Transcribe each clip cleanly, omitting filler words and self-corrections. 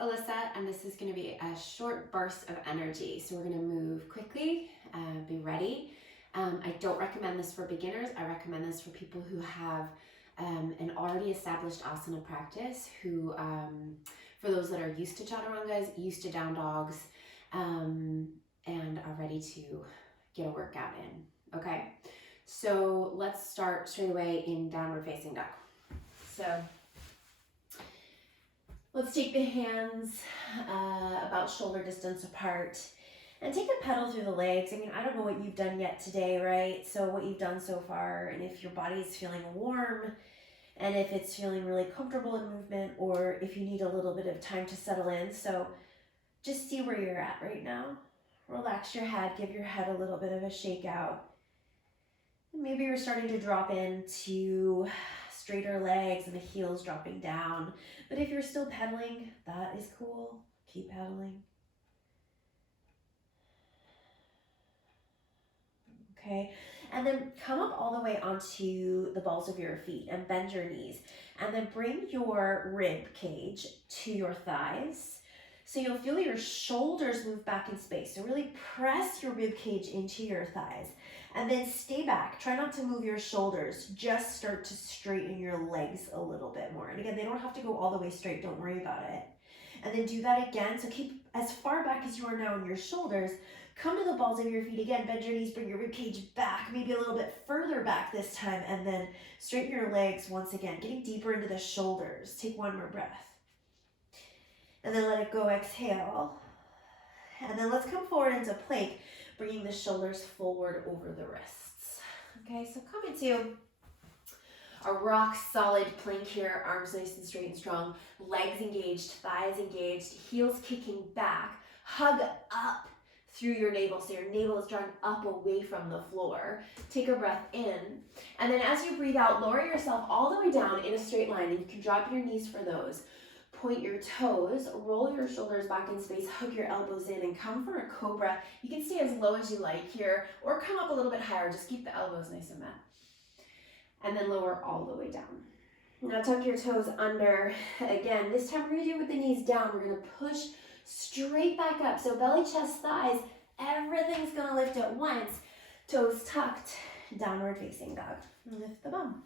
Alyssa, and this is going to be a short burst of energy. So we're going to move quickly, be ready. I don't recommend this for beginners. I recommend this for people who have an already established asana practice, who, for those that are used to chaturangas, used to down dogs, and are ready to get a workout in. Okay, so let's start straight away in downward facing dog. So let's take the hands about shoulder distance apart and take a pedal through the legs. I mean, I don't know what you've done yet today, right? So what you've done so far, and if your body is feeling warm, and if it's feeling really comfortable in movement, or if you need a little bit of time to settle in. So just see where you're at right now. Relax your head, give your head a little bit of a shake out. And maybe you're starting to drop into straighter legs and the heels dropping down. But if you're still pedaling, that is cool. Keep pedaling. Okay, and then come up all the way onto the balls of your feet and bend your knees. And then bring your rib cage to your thighs. So you'll feel your shoulders move back in space. So really press your rib cage into your thighs. And then stay back. Try not to move your shoulders. Just start to straighten your legs a little bit more. And again, they don't have to go all the way straight. Don't worry about it. And then do that again. So keep as far back as you are now in your shoulders. Come to the balls of your feet again. Bend your knees. Bring your rib cage back. Maybe a little bit further back this time. And then straighten your legs once again. Getting deeper into the shoulders. Take one more breath. And then let it go. Exhale. And then let's come forward into plank, bringing the shoulders forward over the wrists. Okay, so come into a rock solid plank here, arms nice and straight and strong, legs engaged, thighs engaged, heels kicking back, hug up through your navel, so your navel is drawn up away from the floor. Take a breath in, and then as you breathe out, lower yourself all the way down in a straight line, and you can drop your knees for those. Point your toes, roll your shoulders back in space, hug your elbows in, and come for a cobra. You can stay as low as you like here, or come up a little bit higher. Just keep the elbows nice and met. And then lower all the way down. Now tuck your toes under. Again, this time we're going to do it with the knees down. We're going to push straight back up. So belly, chest, thighs, everything's going to lift at once. Toes tucked, downward facing dog. Lift the bum.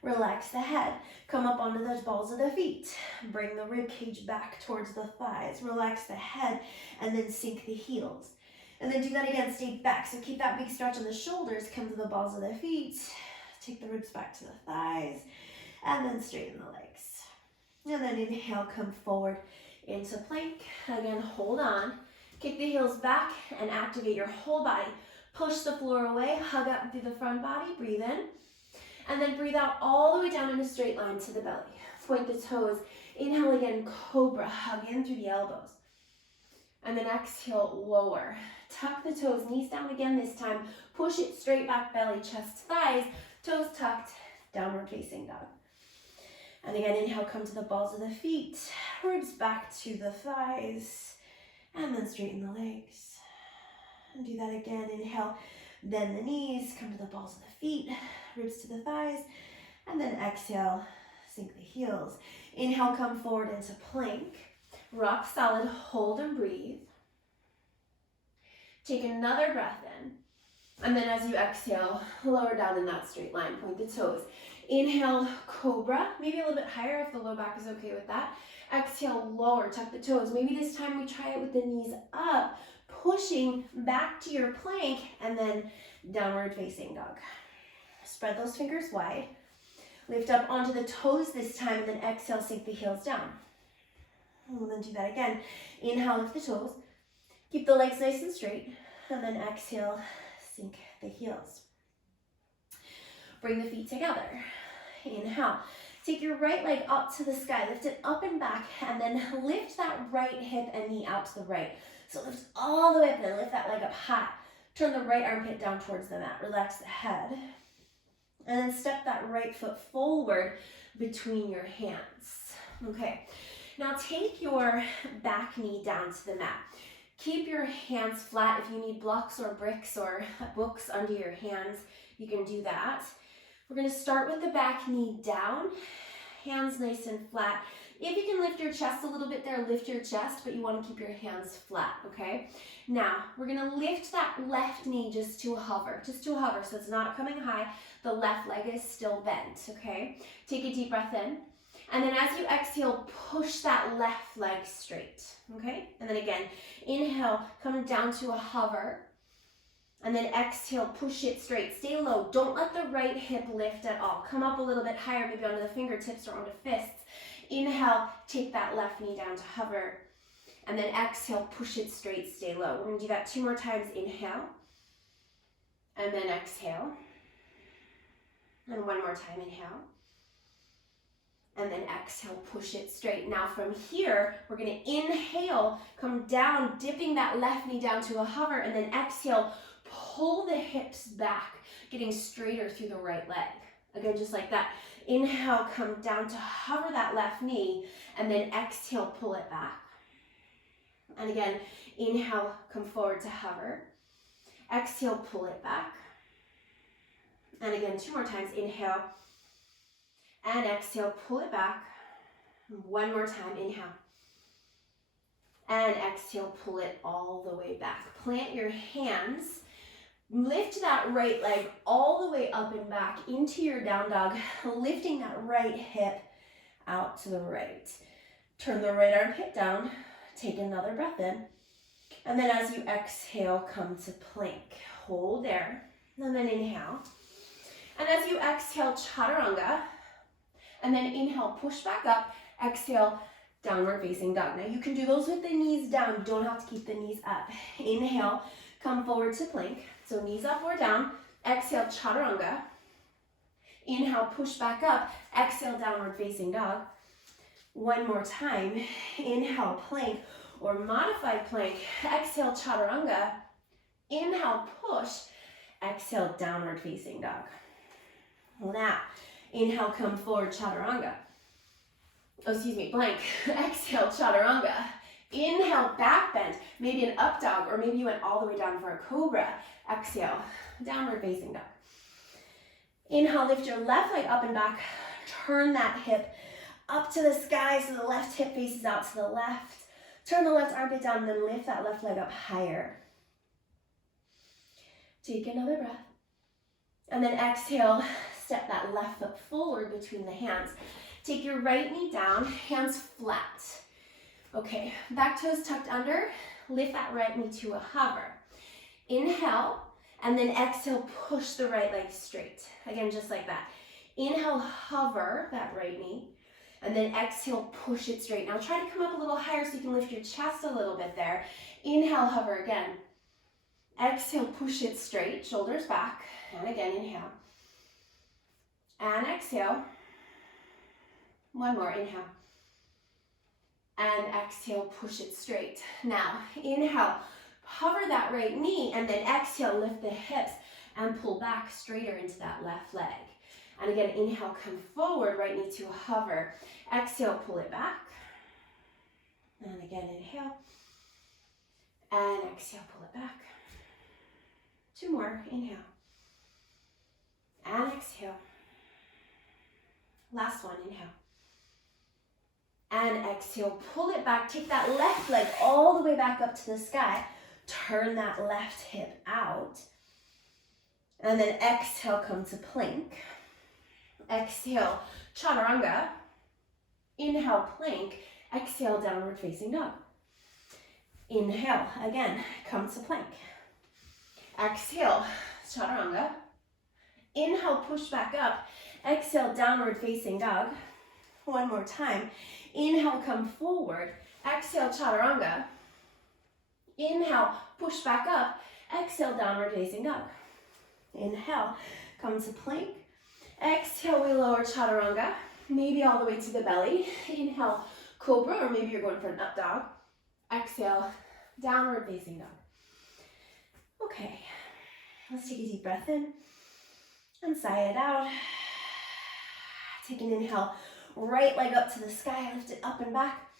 Relax the head. Come up onto the balls of the feet. Bring the rib cage back towards the thighs. Relax the head and then sink the heels. And then do that again. Stay back. So keep that big stretch on the shoulders. Come to the balls of the feet. Take the ribs back to the thighs. And then straighten the legs. And then inhale, come forward into plank. Again, hold on. Kick the heels back and activate your whole body. Push the floor away. Hug up through the front body. Breathe in. And then breathe out all the way down in a straight line to the belly. Point the toes. Inhale again, cobra. Hug in through the elbows. And then exhale, lower. Tuck the toes, knees down again this time. Push it straight back, belly, chest, thighs. Toes tucked, downward facing dog. And again, inhale, come to the balls of the feet. Ribs back to the thighs. And then straighten the legs. And do that again. Inhale, bend the knees, come to the balls of the feet. Ribs to the thighs, and then exhale, sink the heels. Inhale, come forward into plank. Rock solid, hold and breathe. Take another breath in, and then as you exhale, lower down in that straight line, point the toes. Inhale, cobra, maybe a little bit higher if the low back is okay with that. Exhale, lower, tuck the toes. Maybe this time we try it with the knees up, pushing back to your plank, and then downward facing dog. Spread those fingers wide. Lift up onto the toes this time, and then exhale, sink the heels down. And then do that again. Inhale, lift the toes. Keep the legs nice and straight. And then exhale, sink the heels. Bring the feet together. Inhale. Take your right leg up to the sky. Lift it up and back. And then lift that right hip and knee out to the right. So lift all the way up and then lift that leg up high. Turn the right armpit down towards the mat. Relax the head. And then step that right foot forward between your hands. Okay, now take your back knee down to the mat. Keep your hands flat. If you need blocks or bricks or books under your hands, you can do that. We're going to start with the back knee down, hands nice and flat. If you can lift your chest a little bit there, lift your chest, but you want to keep your hands flat, okay? Now, we're going to lift that left knee just to a hover, so it's not coming high. The left leg is still bent, okay? Take a deep breath in. And then as you exhale, push that left leg straight, okay? And then again, inhale, come down to a hover. And then exhale, push it straight. Stay low. Don't let the right hip lift at all. Come up a little bit higher, maybe onto the fingertips or onto fists. Inhale, take that left knee down to hover. And then exhale, push it straight, stay low. We're going to do that 2 more times. Inhale. And then exhale. And 1 more time. Inhale. And then exhale, push it straight. Now from here, we're going to inhale, come down, dipping that left knee down to a hover, and then exhale, pull the hips back, getting straighter through the right leg. Again, just like that. Inhale, come down to hover that left knee, and then exhale, pull it back. And again, inhale, come forward to hover. Exhale, pull it back. And again, 2 more times. Inhale. And exhale, pull it back. 1 more time, inhale. And exhale, pull it all the way back. Plant your hands. Lift that right leg all the way up and back into your down dog, lifting that right hip out to the right. Turn the right armpit down. Take another breath in. And then as you exhale, come to plank. Hold there. And then inhale. And as you exhale, chaturanga. And then inhale, push back up, exhale, downward facing dog. Now you can do those with the knees down. You don't have to keep the knees up. Inhale, come forward to plank. So knees up or down. Exhale, chaturanga. Inhale, push back up. Exhale, downward facing dog. 1 more time. Inhale, plank or modified plank. Exhale, chaturanga. Inhale, push. Exhale, downward facing dog. Now, inhale, come forward, chaturanga. Oh, excuse me, plank. Exhale, chaturanga. Inhale, back bend. Maybe an up dog, or maybe you went all the way down for a cobra. Exhale, downward facing dog. Inhale, lift your left leg up and back. Turn that hip up to the sky so the left hip faces out to the left. Turn the left armpit down and then lift that left leg up higher. Take another breath. And then exhale, step that left foot forward between the hands. Take your right knee down, hands flat. Okay, back toes tucked under. Lift that right knee to a hover. Inhale, and then exhale, push the right leg straight. Again, just like that. Inhale, hover that right knee, and then exhale, push it straight. Now try to come up a little higher so you can lift your chest a little bit there. Inhale, hover again. Exhale, push it straight, shoulders back, and again, inhale. And exhale. 1 more, inhale. And exhale, push it straight. Now, inhale, hover that right knee, and then exhale, lift the hips and pull back straighter into that left leg. And again, inhale, come forward, right knee to a hover. Exhale, pull it back. And again, inhale. And exhale, pull it back. 2 more, inhale. And exhale. Last one, inhale. And exhale, pull it back. Take that left leg all the way back up to the sky. Turn that left hip out. And then exhale, come to plank. Exhale, chaturanga. Inhale, plank. Exhale, downward facing dog. Inhale, again, come to plank. Exhale, chaturanga. Inhale, push back up. Exhale, downward facing dog. 1 more time. Inhale, come forward. Exhale, chaturanga. Inhale, push back up. Exhale, downward facing dog. Inhale, come to plank. Exhale, we lower chaturanga. Maybe all the way to the belly. Inhale, cobra, or maybe you're going for an up dog. Exhale, downward facing dog. Okay, let's take a deep breath in and sigh it out. Take an inhale, right leg up to the sky, lift it up and back.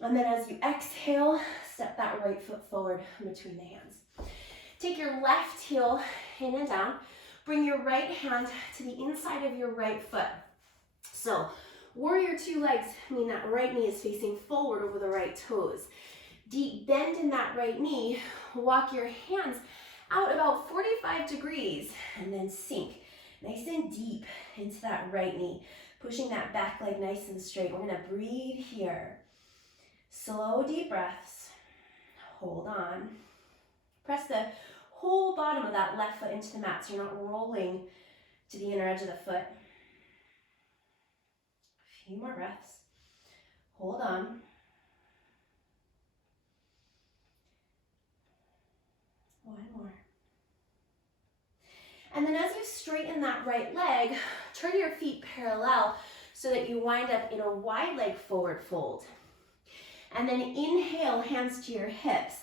And then as you exhale, step that right foot forward between the hands. Take your left heel in and down. Bring your right hand to the inside of your right foot. So Warrior two legs mean that right knee is facing forward over the right toes. Deep bend in that right knee. Walk your hands out about 45 degrees and then sink nice and deep into that right knee, pushing that back leg nice and straight. We're gonna breathe here. Slow, deep breaths. Hold on. Press the whole bottom of that left foot into the mat so you're not rolling to the inner edge of the foot. A few more breaths. Hold on. One more. And then as you straighten that right leg, turn your feet parallel so that you wind up in a wide leg forward fold. And then inhale, hands to your hips.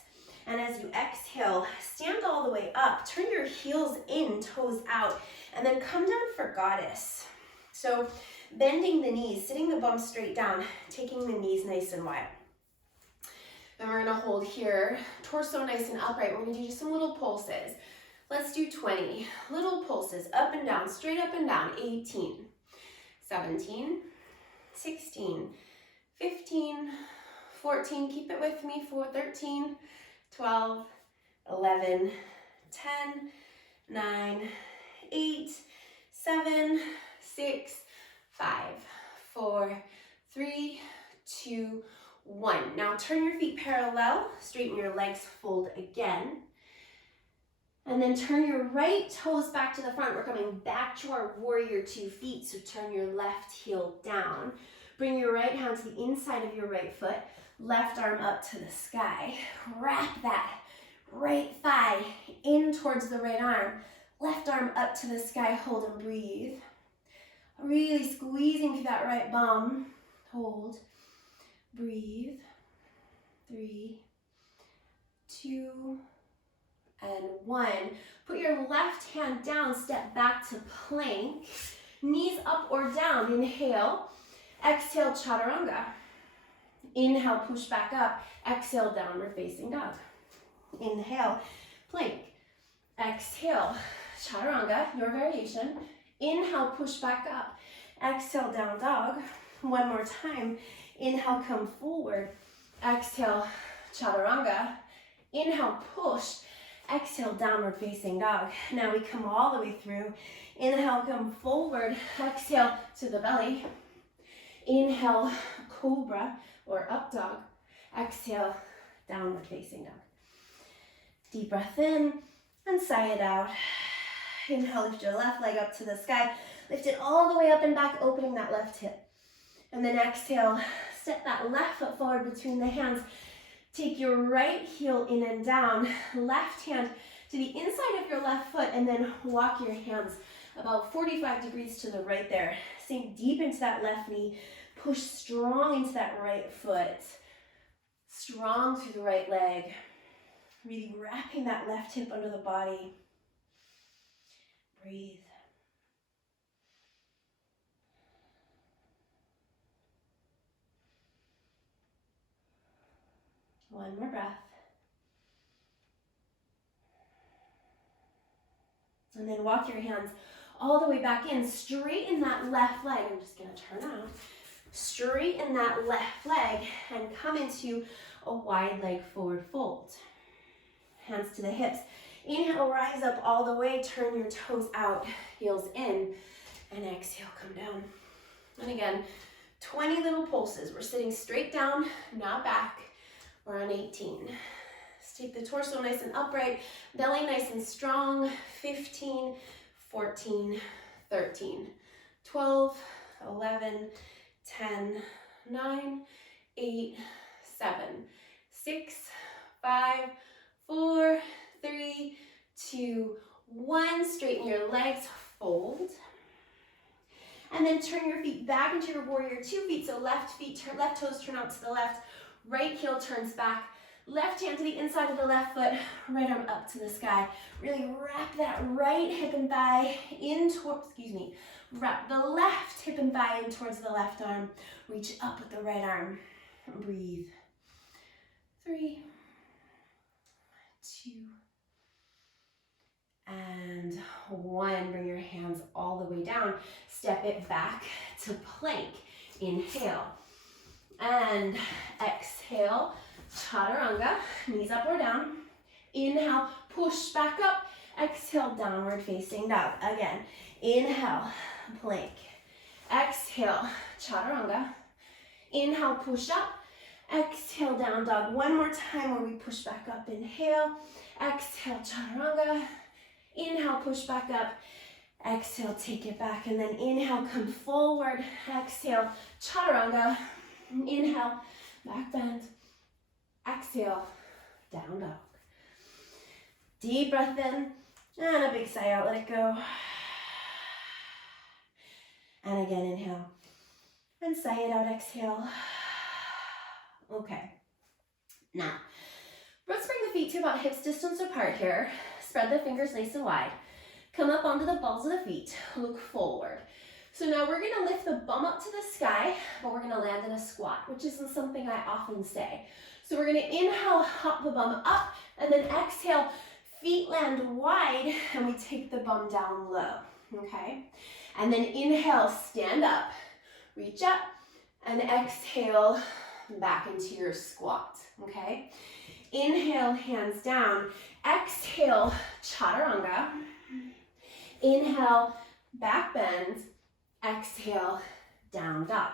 And as you exhale, stand all the way up. Turn your heels in, toes out, and then come down for goddess. So bending the knees, sitting the bum straight down, taking the knees nice and wide. And we're gonna hold here, torso nice and upright. We're gonna do just some little pulses. Let's do 20 little pulses, up and down, straight up and down. 18, 17, 16, 15, 14, keep it with me, 13, 12, 11, 10, 9, 8, 7, 6, 5, 4, 3, 2, 1. Now turn your feet parallel, straighten your legs, fold again. And then turn your right toes back to the front. We're coming back to our warrior two feet, so turn your left heel down. Bring your right hand to the inside of your right foot, left arm up to the sky. Wrap that right thigh in towards the right arm, left arm up to the sky, hold and breathe. Really squeezing through that right bum. Hold, breathe. 3, 2, and 1. Put your left hand down, step back to plank. Knees up or down, inhale. Exhale, chaturanga. Inhale, push back up. Exhale, downward facing dog. Inhale, plank. Exhale, chaturanga, your variation. Inhale, push back up. Exhale, down dog. One more time. Inhale, come forward. Exhale, chaturanga. Inhale, push. Exhale, downward facing dog. Now we come all the way through. Inhale, come forward. Exhale to the belly. Inhale, cobra or up dog. Exhale, downward facing dog. Deep breath in and sigh it out. Inhale, lift your left leg up to the sky. Lift it all the way up and back, opening that left hip. And then exhale, step that left foot forward between the hands. Take your right heel in and down, left hand to the inside of your left foot, and then walk your hands about 45 degrees to the right there. Sink deep into that left knee, push strong into that right foot, strong through the right leg, really wrapping that left hip under the body. Breathe. One more breath. And then walk your hands all the way back in. Straighten that left leg. I'm just going to turn out. Straighten that left leg and come into a wide leg forward fold. Hands to the hips. Inhale, rise up all the way. Turn your toes out, heels in. And exhale, come down. And again, 20 little pulses. We're sitting straight down, not back. We're on 18. Let's take the torso nice and upright, belly nice and strong. 15, 14, 13, 12, 11, 10, 9, 8, 7, 6, 5, 4, 3, 2, 1. Straighten your legs, fold. And then turn your feet back into your warrior two feet. So left toes turn out to the left. Right heel turns back, left hand to the inside of the left foot, right arm up to the sky. Really wrap that right hip and thigh in towards, wrap the left hip and thigh in towards the left arm. Reach up with the right arm. Breathe. 3, 2, and 1. Bring your hands all the way down. Step it back to plank. Inhale. And exhale, chaturanga, knees up or down. Inhale, push back up. Exhale, downward facing dog. Again, inhale, plank. Exhale, chaturanga. Inhale, push up. Exhale, down dog. One more time where we push back up. Inhale, exhale, chaturanga. Inhale, push back up. Exhale, take it back. And then inhale, come forward. Exhale, chaturanga. Inhale, back bend. Exhale, down dog. Deep breath in. And a big sigh out. Let it go. And again, inhale. And sigh it out, exhale. Okay. Now, let's bring the feet to about hips distance apart here. Spread the fingers nice and wide. Come up onto the balls of the feet. Look forward. So now we're going to lift the bum up to the sky, but we're going to land in a squat, which isn't something I often say. So we're going to inhale, hop the bum up, and then exhale, feet land wide, and we take the bum down low, okay? And then inhale, stand up, reach up, and exhale, back into your squat, okay? Inhale, hands down. Exhale, chaturanga. Inhale, back bend. Exhale, down dog.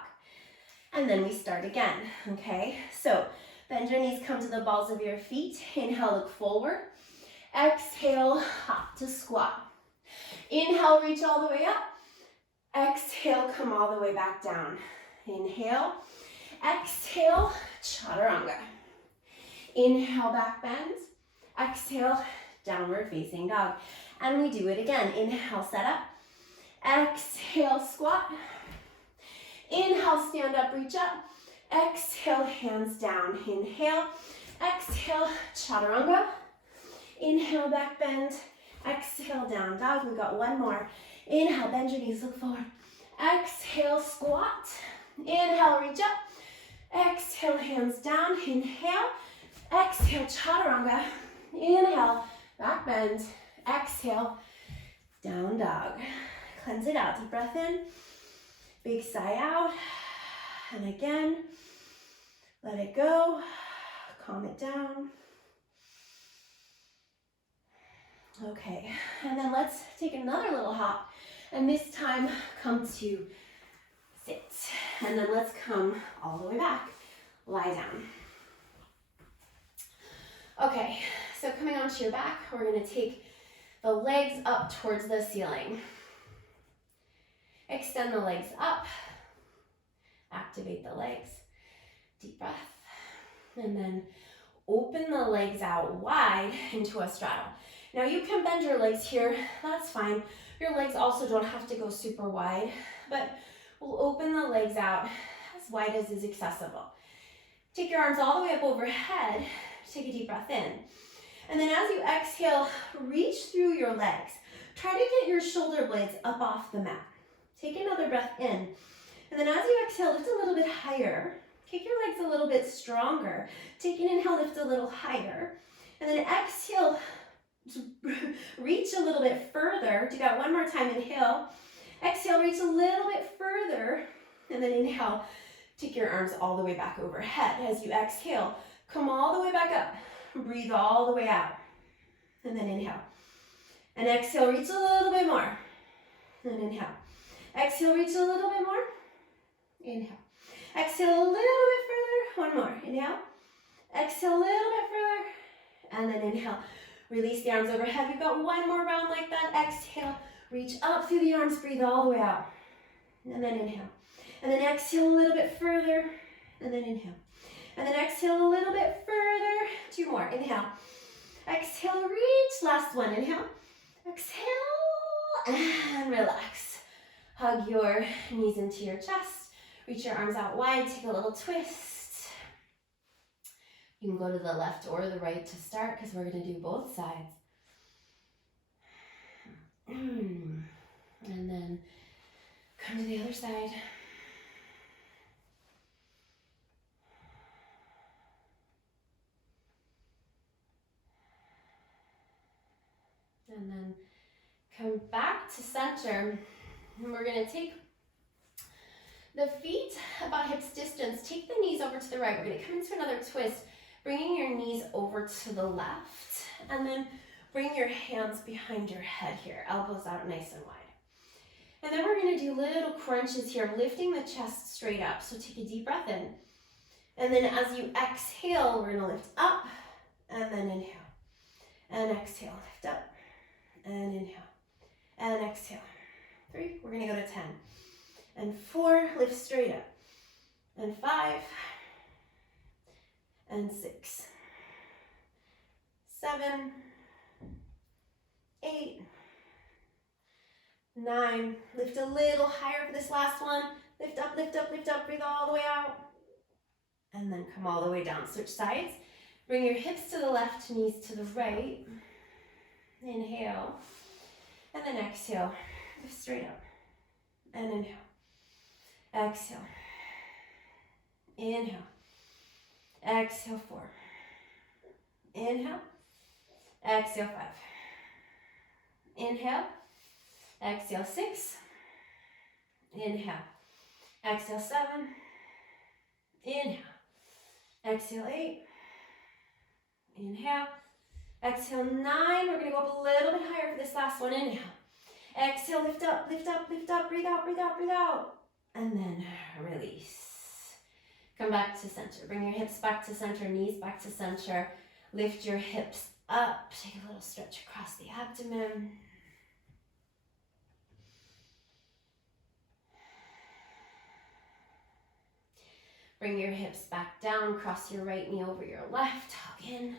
And then we start again, okay? So bend your knees, come to the balls of your feet. Inhale, look forward. Exhale, hop to squat. Inhale, reach all the way up. Exhale, come all the way back down. Inhale. Exhale, chaturanga. Inhale, back bend. Exhale, downward facing dog. And we do it again. Inhale, set up. Exhale, squat. Inhale, stand up, reach up. Exhale, hands down. Inhale. Exhale, chaturanga. Inhale, back bend. Exhale, down dog. We got one more. Inhale, bend your knees, look forward. Exhale, squat. Inhale, reach up. Exhale, hands down. Inhale. Exhale, chaturanga. Inhale, back bend. Exhale, down dog. Cleanse it out. Deep breath in. Big sigh out. And again, let it go. Calm it down. Okay, and then let's take another little hop. And this time, come to sit. And then let's come all the way back. Lie down. Okay, so coming onto your back, we're going to take the legs up towards the ceiling. Extend the legs up. Activate the legs. Deep breath. And then open the legs out wide into a straddle. Now you can bend your legs here, that's fine. Your legs also don't have to go super wide, but we'll open the legs out as wide as is accessible. Take your arms all the way up overhead. Take a deep breath in. And then as you exhale, reach through your legs. Try to get your shoulder blades up off the mat. Take another breath in. And then as you exhale, lift a little bit higher. Kick your legs a little bit stronger. Take an inhale, lift a little higher. And then exhale, reach a little bit further. Do that one more time. Inhale. Exhale, reach a little bit further. And then inhale, take your arms all the way back overhead. As you exhale, come all the way back up. Breathe all the way out. And then inhale. And exhale, reach a little bit more. And inhale. Exhale, reach a little bit more. Inhale. Exhale a little bit further. One more. Inhale. Exhale a little bit further. And then inhale. Release the arms overhead. We've got one more round like that. Exhale. Reach up through the arms. Breathe all the way out. And then inhale. And then exhale a little bit further. And then inhale. And then exhale a little bit further. Two more. Inhale. Exhale. Reach. Last one. Inhale. Exhale. And relax. Hug your knees into your chest. Reach your arms out wide. Take a little twist. You can go to the left or the right to start because we're going to do both sides. And then come to the other side. And then come back to center. And we're going to take The feet about hips distance. Take the knees over to the right. We're going to come into another twist, bringing your knees over to the left, and then bring your hands behind your head here, elbows out nice and wide. And then we're going to do little crunches here, lifting the chest straight up. So take a deep breath in. And then as you exhale, we're going to lift up and then inhale. And exhale, lift up and inhale. And exhale. 3, we're going to go to 10. And 4, lift straight up. And 5. And 6. 7. 8. 9, lift a little higher for this last one. Lift up, lift up, lift up, breathe all the way out. And then come all the way down. Switch sides. Bring your hips to the left, knees to the right. Inhale. And then exhale. Lift straight up. And inhale. Exhale. Inhale. Exhale, 4. Inhale. Exhale, 5. Inhale. Exhale, 6. Inhale. Exhale, 7. Inhale. Exhale, 8. Inhale. Exhale, 9. We're going to go up a little bit higher for this last one. Inhale. Exhale, lift up, lift up, lift up. Breathe out, breathe out, breathe out. And then release. Come back to center. Bring your hips back to center, knees back to center. Lift your hips up. Take a little stretch across the abdomen. Bring your hips back down, cross your right knee over your left, hug in.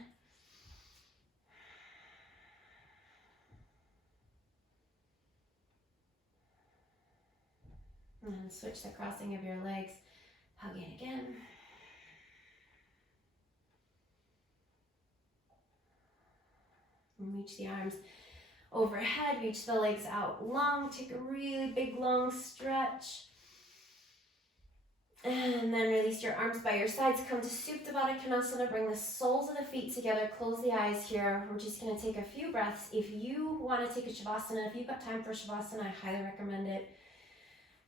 And then switch the crossing of your legs, hug in again. And reach the arms overhead, reach the legs out long, take a really big long stretch. And then release your arms by your sides. Come to Supta Baddha Konasana. Bring the soles of the feet together. Close the eyes here. We're just going to take a few breaths. If you want to take a Shavasana, if you've got time for Shavasana, I highly recommend it.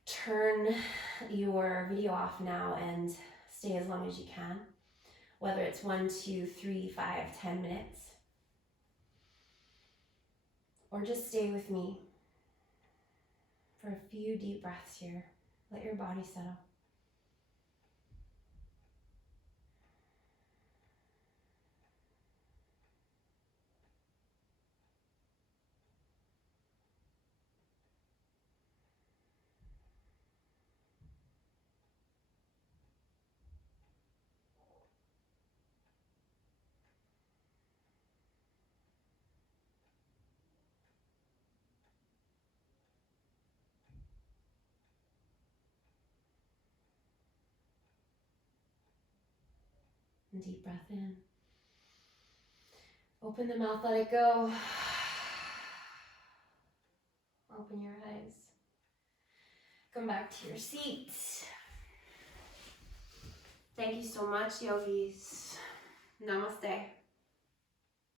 Turn your video off now and stay as long as you can. Whether it's 1, 2, 3, 5, 10 minutes. Or just stay with me for a few deep breaths here. Let your body settle. And deep breath in. Open the mouth, let it go. Open your eyes. Come back to your seat. Thank you so much, yogis. Namaste.